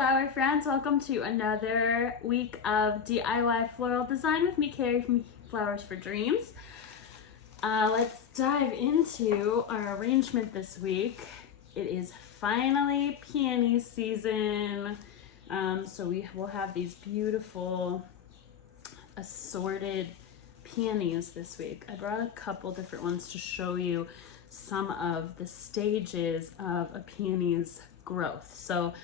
flower friends, welcome to another week of DIY floral design with me, Carrie from Flowers for Dreams. Let's dive into our arrangement this week. It is finally peony season, so we will have these beautiful assorted peonies this week. I brought a couple different ones to show you some of the stages of a peony's growth. So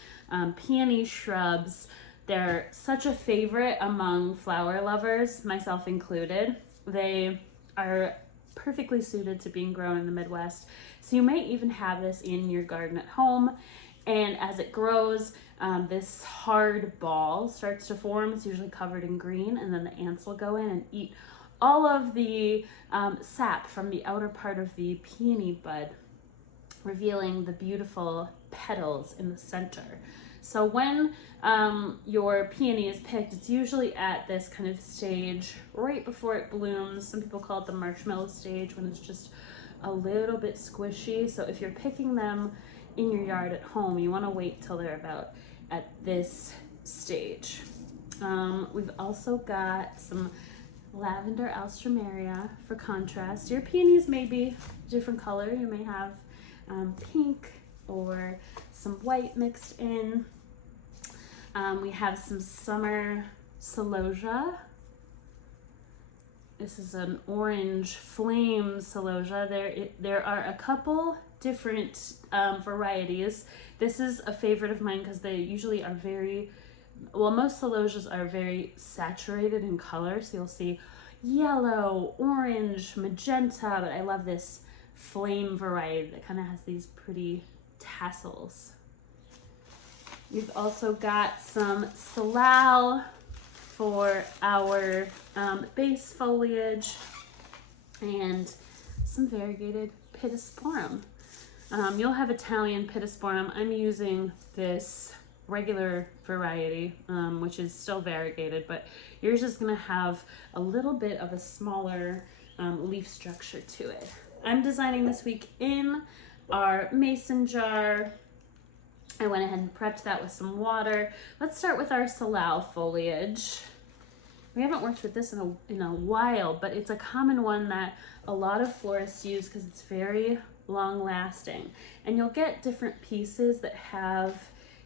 peony shrubs, they're such a favorite among flower lovers, myself included. They are perfectly suited to being grown in the Midwest. So you may even have this in your garden at home. And as it grows, this hard ball starts to form. It's usually covered in green, and then the ants will go in and eat all of the sap from the outer part of the peony bud, revealing the beautiful petals in the center. So when your peony is picked, it's usually at this kind of stage right before it blooms. Some people call it the marshmallow stage, when it's just a little bit squishy. So if you're picking them in your yard at home, you want to wait till they're about at this stage. We've also got some lavender Alstroemeria for contrast. Your peonies may be different color. You may have pink or some white mixed in. We have some summer Celosia. This is an orange flame Celosia. There are a couple different varieties. This is a favorite of mine because they usually are very, well, most Celosias are very saturated in color. So you'll see yellow, orange, magenta, but I love this flame variety that kind of has these pretty tassels. We've also got some Floral for our base foliage, and some variegated Pittosporum. You'll have Italian Pittosporum. I'm using this regular variety, which is still variegated, but yours is going to have a little bit of a smaller leaf structure to it. I'm designing this week in our mason jar. I went ahead and prepped that with some water. Let's start with our Floral foliage. We haven't worked with this in a while, but it's a common one that a lot of florists use because it's very long lasting. And you'll get different pieces that have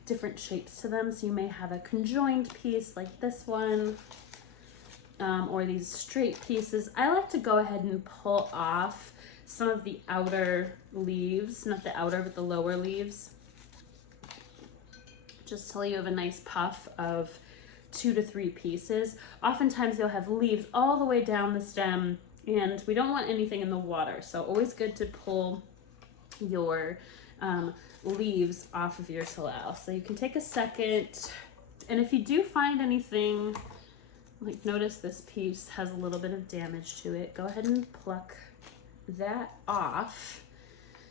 different shapes to them. So you may have a conjoined piece like this one, or these straight pieces. I like to go ahead and pull off some of the outer leaves, not the outer, but the lower leaves, just till you have a nice puff of 2 to 3 pieces. Oftentimes you'll have leaves all the way down the stem, and we don't want anything in the water. So always good to pull your leaves off of your Floral. So you can take a second, and if you do find anything, like notice this piece has a little bit of damage to it, go ahead and pluck that off,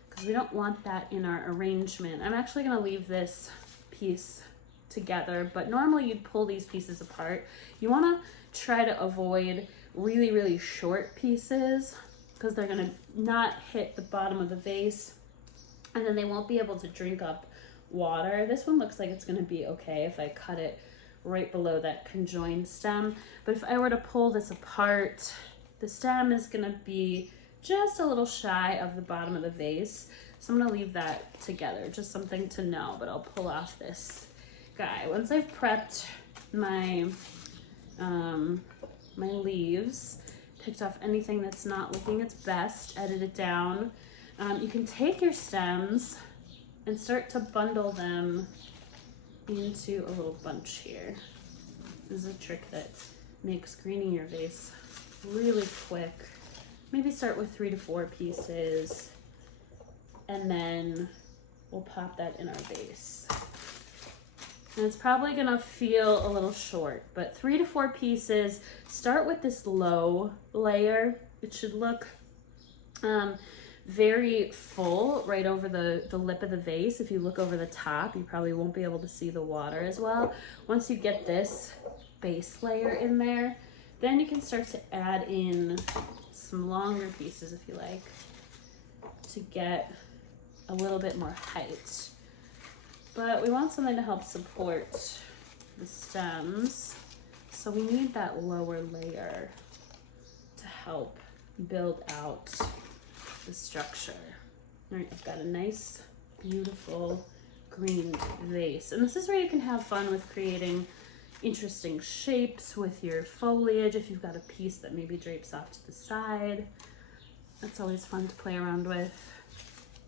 because we don't want that in our arrangement. I'm actually going to leave this piece together, but normally you'd pull these pieces apart. You want to try to avoid really, really short pieces, because they're going to not hit the bottom of the vase, and then they won't be able to drink up water. This one looks like it's going to be okay if I cut it right below that conjoined stem, but if I were to pull this apart, the stem is going to be just a little shy of the bottom of the vase. So I'm going to leave that together, just something to know, but I'll pull off this guy. Once I've prepped my my leaves, picked off anything that's not looking its best, edit it down, you can take your stems and start to bundle them into a little bunch here. This is a trick that makes greening your vase really quick. Maybe start with 3 to 4 pieces, and then we'll pop that in our vase. And it's probably gonna feel a little short, but 3 to 4 pieces. Start with this low layer. It should look very full right over the lip of the vase. If you look over the top, you probably won't be able to see the water as well. Once you get this base layer in there, then you can start to add in some longer pieces if you like, to get a little bit more height. but we want something to help support the stems. So we need that lower layer to help build out the structure. All right, I've got a nice, beautiful green vase. And this is where you can have fun with creating interesting shapes with your foliage. If you've got a piece that maybe drapes off to the side, that's always fun to play around with.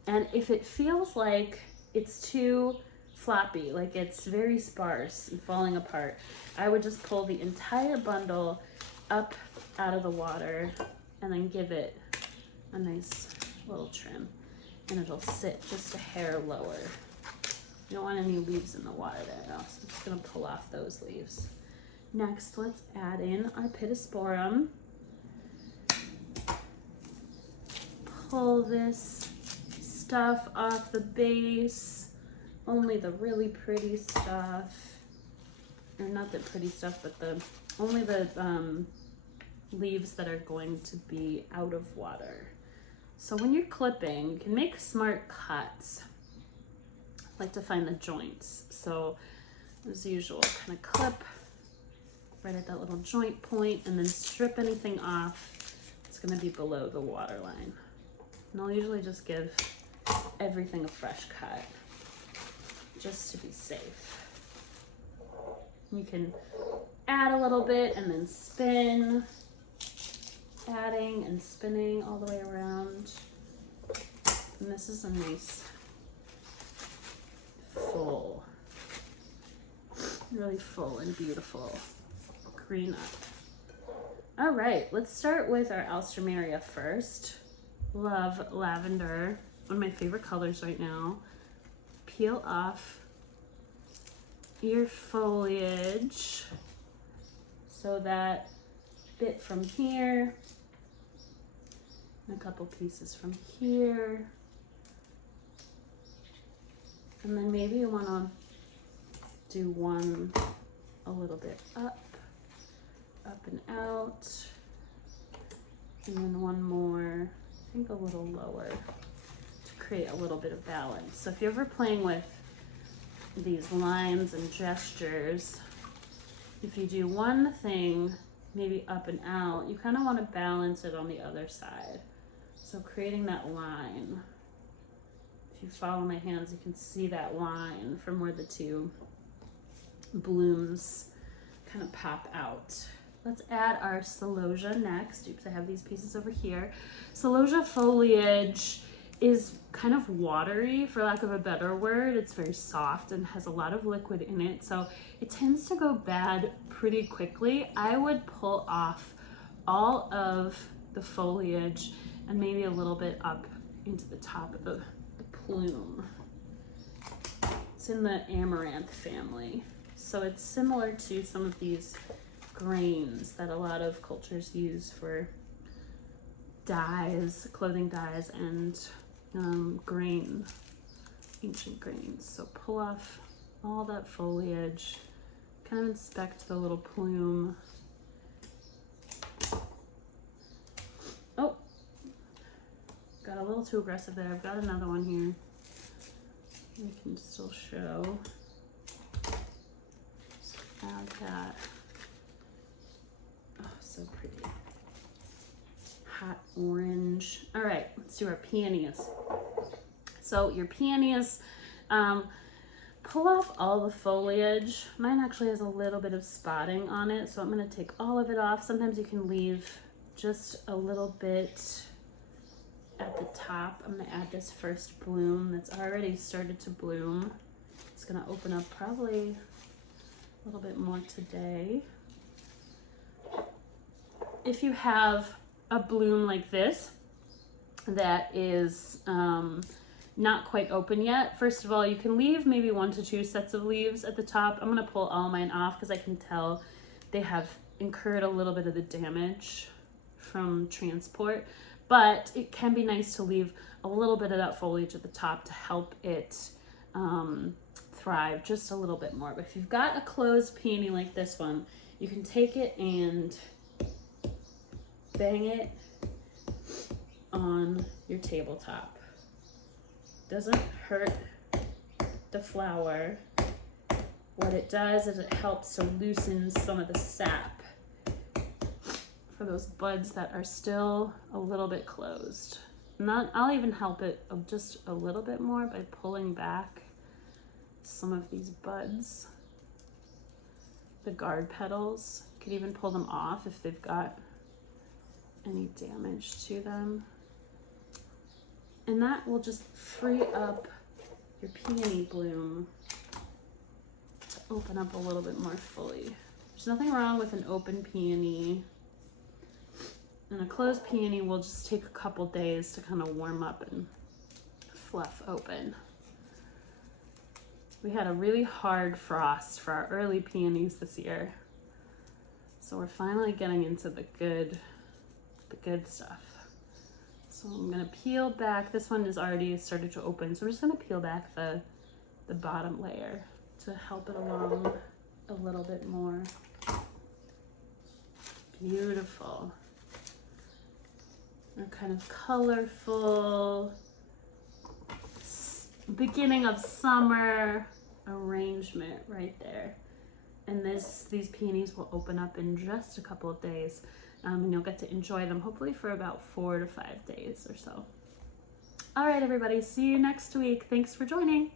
And if it feels like it's too floppy, like it's very sparse and falling apart, I would just pull the entire bundle up out of the water and then give it a nice little trim, and it'll sit just a hair lower. You don't want any leaves in the water there though, so I'm just gonna pull off those leaves. Next, let's add in our pittosporum. Pull this stuff off the base, only the really pretty stuff, or not the pretty stuff, but only the leaves that are going to be out of water. So when you're clipping, you can make smart cuts. I like to find the joints. So as usual, kind of clip right at that little joint point and then strip anything off. It's gonna be below the water line. And I'll usually just give everything a fresh cut just to be safe. You can add a little bit and then spin, adding and spinning all the way around. And this is a nice full, really full and beautiful green up. All right, let's start with our Alstroemeria first. Love lavender, one of my favorite colors right now. Peel off your foliage, so that bit from here, and a couple pieces from here. And then maybe you want to do one a little bit up and out, and then one more, I think a little lower, to create a little bit of balance. So if you're ever playing with these lines and gestures, if you do one thing maybe up and out, you kind of want to balance it on the other side. So creating that line. If you follow my hands, you can see that line from where the two blooms kind of pop out. Let's add our Celosia next. Oops, I have these pieces over here. Celosia foliage is kind of watery, for lack of a better word. It's very soft and has a lot of liquid in it, so it tends to go bad pretty quickly. I would pull off all of the foliage and maybe a little bit up into the top of the plume. It's in the amaranth family, so it's similar to some of these grains that a lot of cultures use for dyes, clothing dyes, and ancient grains. So pull off all that foliage, kind of inspect the little plume. Oh, got a little too aggressive there. I've got another one here. We can still show. Add that. Oh, so pretty. Hot orange. All right, let's do our peonies. So your peonies, pull off all the foliage. Mine actually has a little bit of spotting on it, so I'm gonna take all of it off. Sometimes you can leave just a little bit at the top. I'm gonna add this first bloom that's already started to bloom. It's gonna open up probably a little bit more today. If you have a bloom like this that is not quite open yet, first of all, you can leave maybe 1 to 2 sets of leaves at the top. I'm gonna pull all mine off because I can tell they have incurred a little bit of the damage from transport, but it can be nice to leave a little bit of that foliage at the top to help it thrive just a little bit more. But if you've got a closed peony like this one, you can take it and bang it on your tabletop. Doesn't hurt the flower, what it does is it helps to loosen some of the sap for those buds that are still a little bit closed. I'll even help it just a little bit more by pulling back some of these buds. The guard petals, you could even pull them off if they've got any damage to them. And that will just free up your peony bloom to open up a little bit more fully. There's nothing wrong with an open peony. And a closed peony will just take a couple days to kind of warm up and fluff open. We had a really hard frost for our early peonies this year. So we're finally getting into the good stuff. So I'm gonna peel back. This one is already started to open. So we're just gonna peel back the bottom layer to help it along a little bit more. Beautiful. A kind of colorful beginning of summer arrangement right there. And these peonies will open up in just a couple of days, and you'll get to enjoy them hopefully for about 4 to 5 days or so. All right, everybody, see you next week. Thanks for joining.